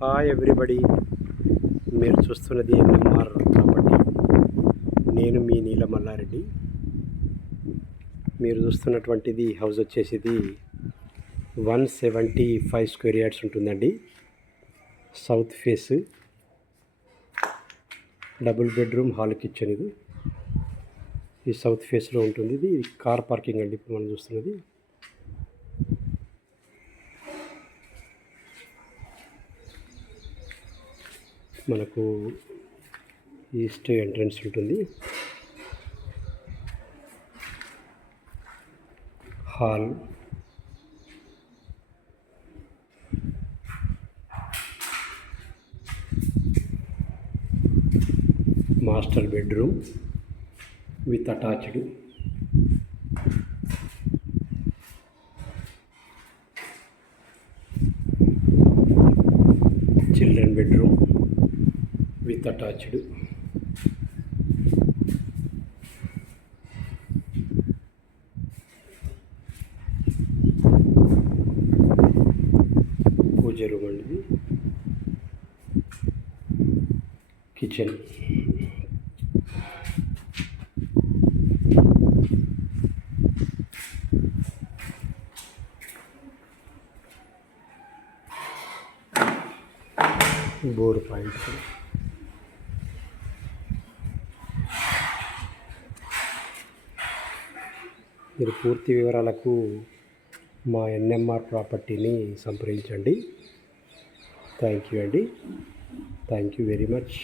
Hi everybody, మీరు చూస్తున్నది NMR property. నేను మీ నీల మల్లారెడ్డి. మీరు చూస్తున్నటువంటిది హౌస్ వచ్చేసి 175 స్క్వేర్ యార్డ్స్ ఉంటుందండి. South face, double bedroom, hall, kitchen. ఇది ఈ సౌత్ ఫేస్లో ఉంటుంది. ఇది కార్ పార్కింగ్ అండి. ఇప్పుడు మనం చూస్తున్నది మనకు ఈస్ట్ ఎంట్రన్స్ ఉంటుంది. Hall, master bedroom with attached, children bedroom with attached, pooja room అండి. Kitchen, bore points. మీరు పూర్తి వివరాలకు మా ఎన్ఎంఆర్ ప్రాపర్టీని సంప్రదించండి. థ్యాంక్ యూ అండి. Thank you very much.